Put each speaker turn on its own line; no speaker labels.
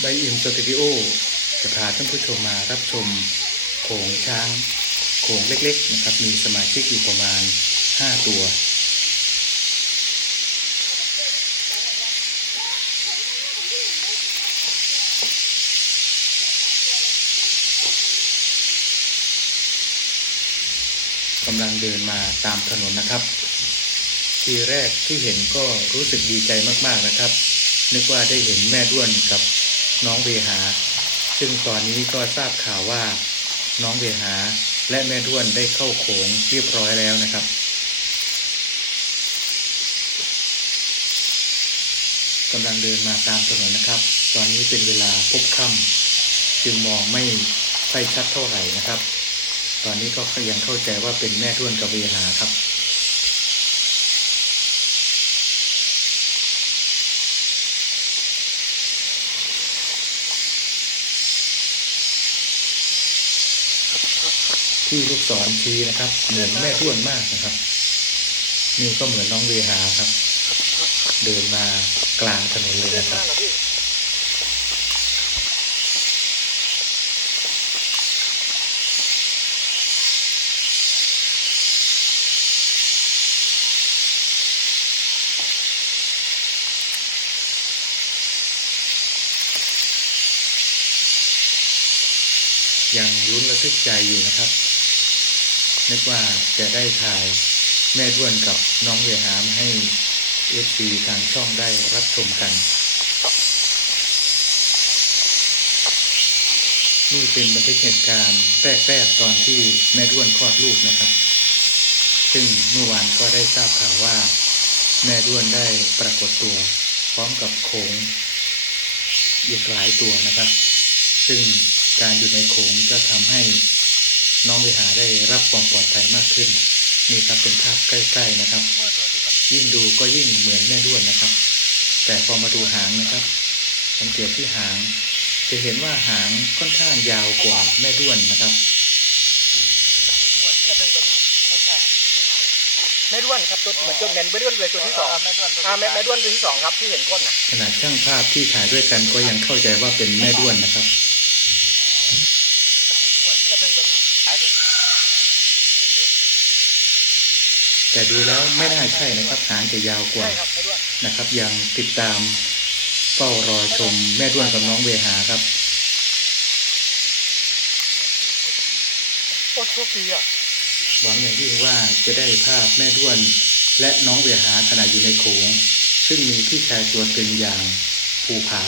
ไบอินสตูดิโอจะพาท่านผู้ชมมารับชมโขงช้างโขงเล็กๆนะครับ มีสมาชิกอยู่ประมาณ 5 ตัว กำลังเดินมาตามถนนนะครับ ทีแรกที่เห็นก็รู้สึกดีใจมากๆนะครับ นึกว่าได้เห็นแม่ด้วนกับ น้องเวหา ซึ่งตอนนี้ก็ทราบข่าวว่าน้องเวหาและแม่ด้วนได้เข้าโขงเรียบร้อยแล้วนะครับ กำลังเดินมาตามถนนนะครับ ตอนนี้เป็นเวลาพบค่ำจึงมองไม่ค่อยชัดเท่าไหร่นะครับ ตอนนี้ก็ยังเข้าใจว่าเป็นแม่ด้วนกับเวหาครับ ที่ลูกศรชี้นะครับ เหมือนแม่ด้วนมากนะครับ นี่ก็เหมือนน้องเวหาครับ เดินมากลางถนนเลยนะครับยังลุ้นระทึกใจอยู่นะครับ นึกว่าจะได้ถ่ายแม่ด้วนกับน้องเวหามให้เอฟซีทางช่องได้รับชมกัน นี่เป็นบันทึกเหตุการณ์แรกๆตอนที่แม่ด้วนคลอดลูกนะครับ ซึ่งเมื่อวานก็ได้ทราบข่าวว่า แม่ด้วนได้ปรากฏตัว พร้อมกับโขงอีกหลายตัวนะครับ ซึ่งการอยู่ในโขงจะทำให้ น้องเวหาได้รับความปลอดภัยมากขึ้น นี่ครับเป็นภาพใกล้ ๆนะครับ ยิ่งดูก็ยิ่งเหมือนแม่ด้วนนะครับ แต่พอมาดูหางนะครับ สังเกตที่หาง จะเห็นว่าหางค่อนข้างยาวกว่าแม่ด้วนนะครับ
แม่ด้วนครับตัวเหมือนตัวแมนแม่ด้วนเลยตัวที่สอง
แม่ด้วนตัว
อ่าแม่แม่ด้วนตัวที่สองครับที่เห็นก้นอะ
ขนาดช่างภาพที่ถ่ายด้วยกันก็ยังเข้าใจว่าเป็นแม่ด้วนนะครับ
จะเป็นเป็น
แต่ดูแล้วไม่น่าใช่นะครับ หางจะยาวกว่า
ใช่ครับแม่ด้วน
นะครับ ยังติดตามเฝ้ารอชมแม่ด้วนกับน้องเวหาครับ
โคตรโชคดีอะ
หวังอย่างยิ่งว่าจะได้ภาพแม่ด้วน และน้องเวียหาขณะอยู่ในโขงซึ่งมีพี่ชายตัวตึงอย่างภูผา